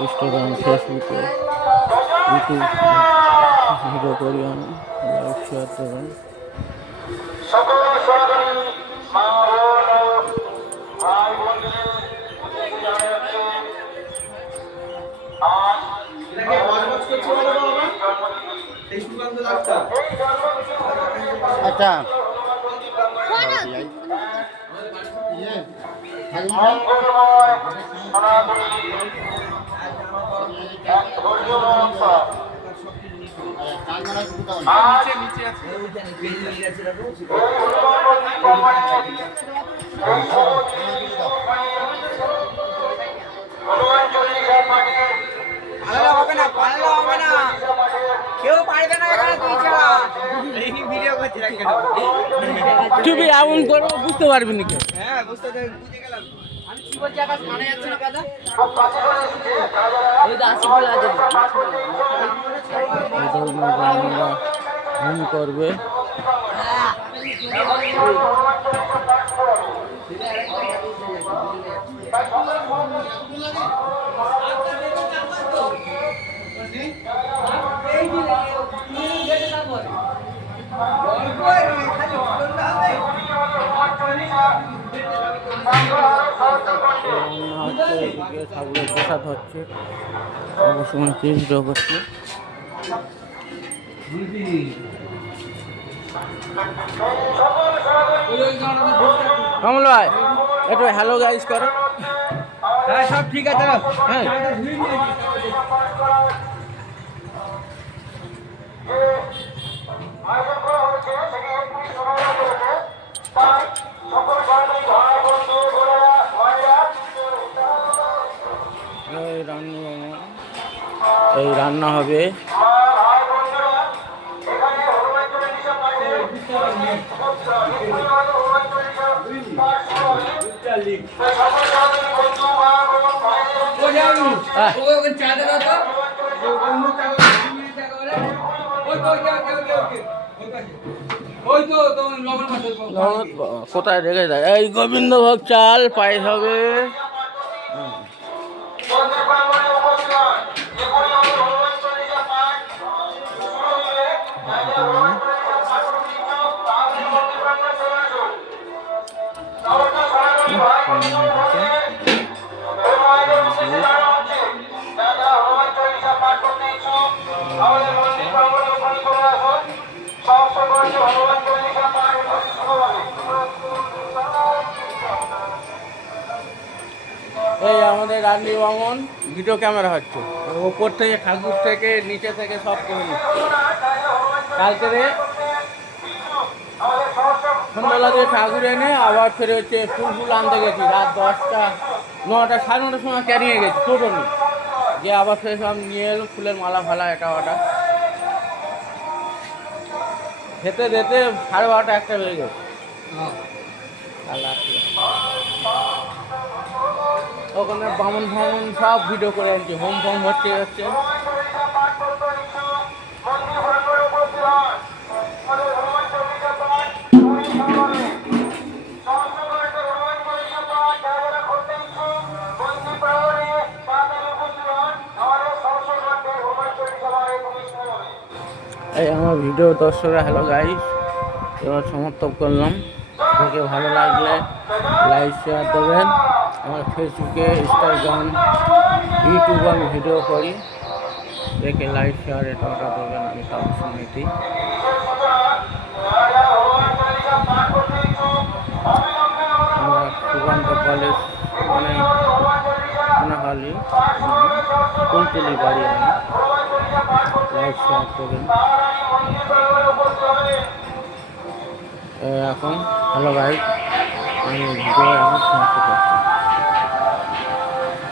Instagram, ফেসবুকে, YouTube video করি আমি, লাইক শেয়ার দেবেন। আচ্ছা তুই এমন করবো বুঝতে পারবি না কেউ। হ্যাঁ বুঝতে বুঝে গেলাম। আমি কি বলছি আকাশ কানে যাচ্ছে না কথা? ওই 10 বলে আছে। হোম করবে। ঠাকুরের প্রসাদ হচ্ছে, অবশ্যই ভিডিও করছে। কমল ভাই একটু হ্যালো গাইস করো। হ্যাঁ সব ঠিক আছে। হ্যাঁ এই রান্না হবে। কোথায় রেখে দেয় এই গোবিন্দভোগ চাল পায়েস হবে। এই আমাদের রান্নি বামন ভিডিও ক্যামেরা হচ্ছে, ওপর থেকে ঠাকুর থেকে নিচে থেকে সব করে নিচ্ছে। কালকে সন্ধ্যাবেলা দিয়ে ঠাকুর এনে আবার ফেরে হচ্ছে ফুল আনতে গেছি রাত 10টা 9টা 9:30টার সময় ক্যারিয়ে গেছি টোটো নিয়ে, যে আবার ফেরে সব নিয়ে এলো ফুলের মালা ফালা এটা ওটা খেতে যেতে 12:30 1টা হয়ে গেছে। ওখানে বামন ফামন সব ভিডিও করে আনছি, হোম ফোম হচ্ছে। এই আমার ভিডিও দর্শকরা হ্যালো গাইস, এবার সমর্থন করলাম। দেখে ভালো লাগলে লাইক শেয়ার দেবেন। আমার ফেসবুকে, ইনস্টাগ্রাম, ইউটিউবে আমি ভিডিও করি, দেখে লাইক শেয়ার এটা ওটা দেবেন, আমি সব সময় দিই। আমরা সুকান্ত কলেজ মানে কোনাখালি কুলতলি বাড়ি, আমি লাইক শেয়ার করবেন। এখন হ্যালো গাইস, আমি ভিডিও এখন সমাপ্ত করছি।